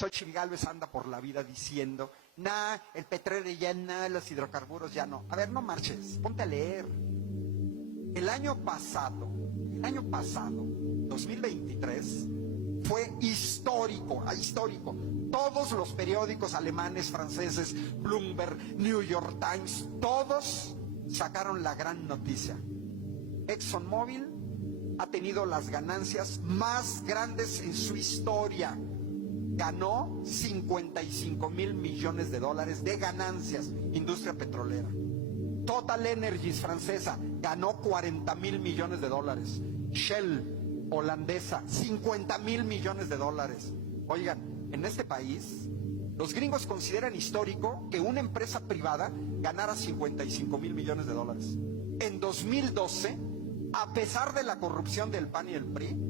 Xóchitl Gálvez anda por la vida diciendo, nah, el petróleo ya no, los hidrocarburos ya no. A ver, no marches, ponte a leer. El año pasado, 2023, fue histórico. Todos los periódicos alemanes, franceses, Bloomberg, New York Times, todos sacaron la gran noticia. ExxonMobil ha tenido las ganancias más grandes en su historia. Ganó 55,000 millones de dólares de ganancias, industria petrolera. Total Energies, francesa, ganó 40,000 millones de dólares. Shell, holandesa, 50,000 millones de dólares. Oigan, en este país, los gringos consideran histórico que una empresa privada ganara 55,000 millones de dólares. En 2012, a pesar de la corrupción del PAN y el PRI,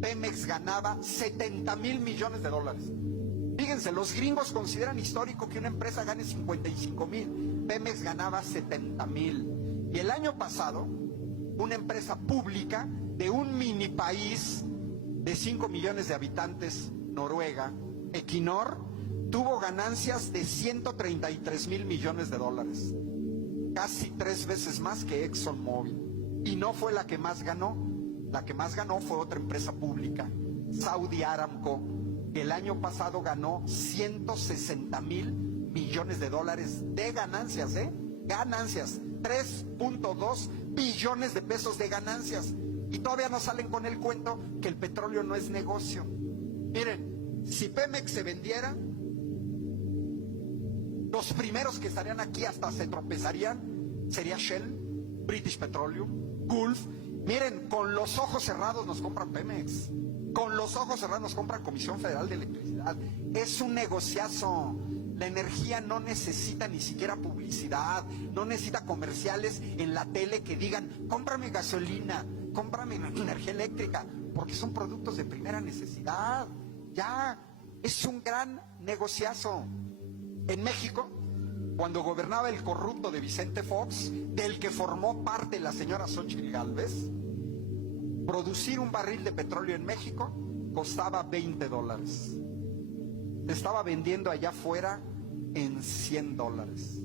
Pemex ganaba 70,000 millones de dólares. Fíjense, los gringos consideran histórico que una empresa gane 55,000. Pemex ganaba 70,000. Y el año pasado, una empresa pública de un mini país de 5 millones de habitantes, Noruega, Equinor, tuvo ganancias de 133,000 millones de dólares. Casi 3 veces más que ExxonMobil. Y no fue la que más ganó. La que más ganó fue otra empresa pública, Saudi Aramco, que el año pasado ganó 160,000 millones de dólares de ganancias, ganancias, 3.2 billones de pesos de ganancias. Y todavía no salen con el cuento que el petróleo no es negocio. Miren, si Pemex se vendiera, los primeros que estarían aquí hasta se tropezarían sería Shell, British Petroleum, Gulf. Miren, con los ojos cerrados nos compran Pemex. Con los ojos cerrados nos compran Comisión Federal de Electricidad. Es un negociazo. La energía no necesita ni siquiera publicidad, no necesita comerciales en la tele que digan, cómprame gasolina, cómprame energía eléctrica, porque son productos de primera necesidad. Ya, es un gran negociazo. En México, cuando gobernaba el corrupto de Vicente Fox, del que formó parte la señora Xóchitl Gálvez, producir un barril de petróleo en México costaba $20. Se estaba vendiendo allá afuera en $100.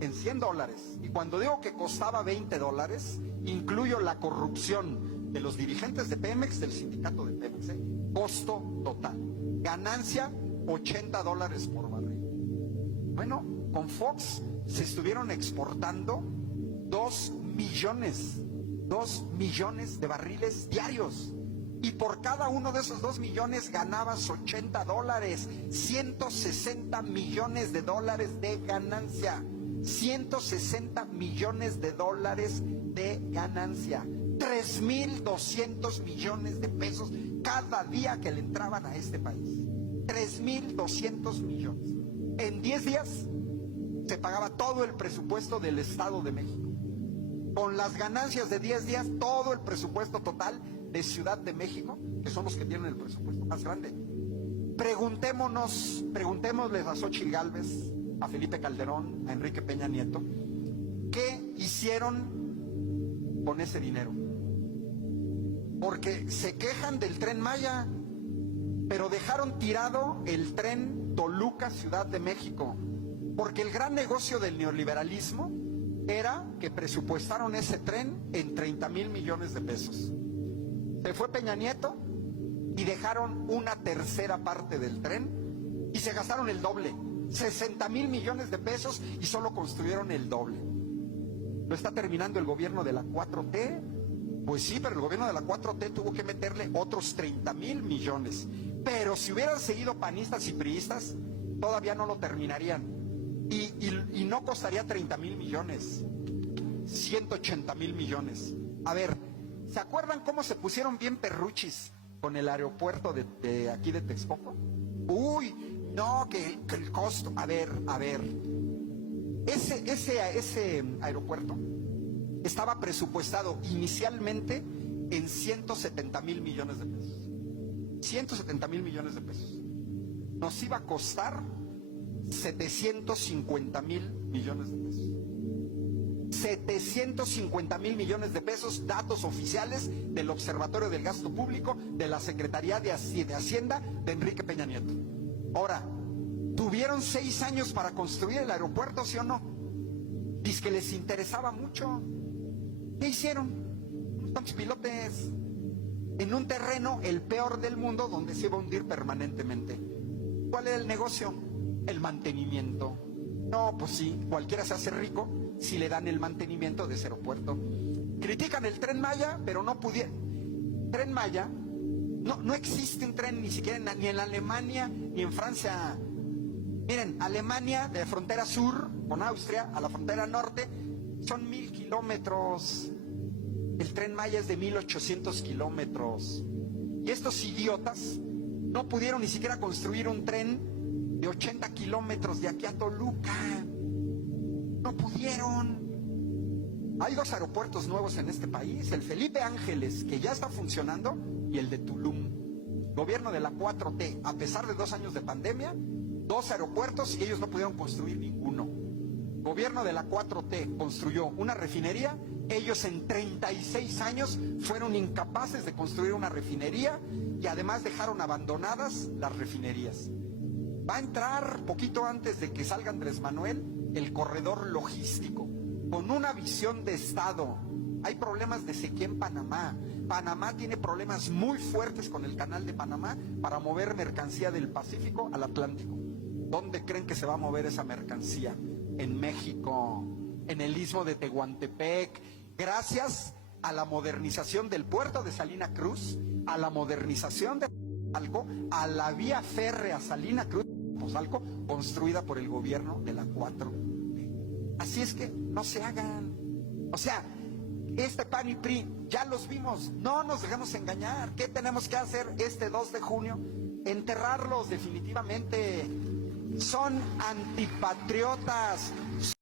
En $100. Y cuando digo que costaba $20, incluyo la corrupción de los dirigentes de Pemex, del sindicato de Pemex. Costo total. Ganancia, $80 por barril. Bueno, con Fox se estuvieron exportando 2 millones de barriles diarios. Y por cada uno de esos 2 millones ganabas $80, 160 millones de dólares de ganancia. 160 millones de dólares de ganancia. 3,200 millones de pesos cada día que le entraban a este país. 3,200 millones. En 10 días se pagaba todo el presupuesto del Estado de México. Con las ganancias de 10 días, todo el presupuesto total de Ciudad de México, que son los que tienen el presupuesto más grande. Preguntémosles a Xóchitl Gálvez, a Felipe Calderón, a Enrique Peña Nieto, ¿qué hicieron con ese dinero? Porque se quejan del Tren Maya, pero dejaron tirado el tren Toluca-Ciudad de México, porque el gran negocio del neoliberalismo era que presupuestaron ese tren en 30,000 millones de pesos. Se fue Peña Nieto y dejaron una tercera parte del tren y se gastaron el doble, 60,000 millones de pesos, y solo construyeron el doble. ¿Lo está terminando el gobierno de la 4T? Pues sí, pero el gobierno de la 4T tuvo que meterle otros 30,000 millones. Pero si hubieran seguido panistas y priistas, todavía no lo terminarían. Y no costaría 30,000 millones, 180,000 millones. A ver, ¿se acuerdan cómo se pusieron bien perruchis con el aeropuerto de aquí de Texcoco? Uy, no, que el costo. A ver. Ese aeropuerto estaba presupuestado inicialmente en 170,000 millones de pesos. 170,000 millones de pesos. Nos iba a costar 750,000 millones de pesos. 750,000 millones de pesos, datos oficiales del Observatorio del Gasto Público de la Secretaría de Hacienda de Enrique Peña Nieto. Ahora, tuvieron 6 años para construir el aeropuerto, ¿sí o no? Dice que les interesaba mucho. ¿Qué hicieron? Unos cuantos pilotes en un terreno, el peor del mundo, donde se iba a hundir permanentemente. ¿Cuál era el negocio? El mantenimiento. No, pues sí, cualquiera se hace rico si le dan el mantenimiento de ese aeropuerto. Critican el Tren Maya, pero no pudieron. Tren Maya, no existe un tren ni siquiera ni en Alemania ni en Francia. Miren, Alemania, de frontera sur con Austria a la frontera norte, son 1000 kilómetros. El Tren Maya es de 1800 kilómetros. Y estos idiotas no pudieron ni siquiera construir un tren de 80 kilómetros de aquí a Toluca. No pudieron. Hay 2 aeropuertos nuevos en este país, el Felipe Ángeles, que ya está funcionando, y el de Tulum. Gobierno de la 4T, a pesar de 2 años de pandemia, 2 aeropuertos y ellos no pudieron construir ninguno. Gobierno de la 4T construyó una refinería, ellos en 36 años fueron incapaces de construir una refinería y además dejaron abandonadas las refinerías. Va a entrar, poquito antes de que salga Andrés Manuel, el corredor logístico, con una visión de Estado. Hay problemas de sequía en Panamá. Panamá tiene problemas muy fuertes con el canal de Panamá para mover mercancía del Pacífico al Atlántico. ¿Dónde creen que se va a mover esa mercancía? En México, en el istmo de Tehuantepec, gracias a la modernización del puerto de Salina Cruz, a la modernización de Pozalco, a la vía férrea Salina Cruz Pozalco, construida por el gobierno de la 4T. Así es que no se hagan. O sea, este PAN y PRI, ya los vimos, no nos dejemos engañar. ¿Qué tenemos que hacer este 2 de junio? Enterrarlos definitivamente. Son antipatriotas.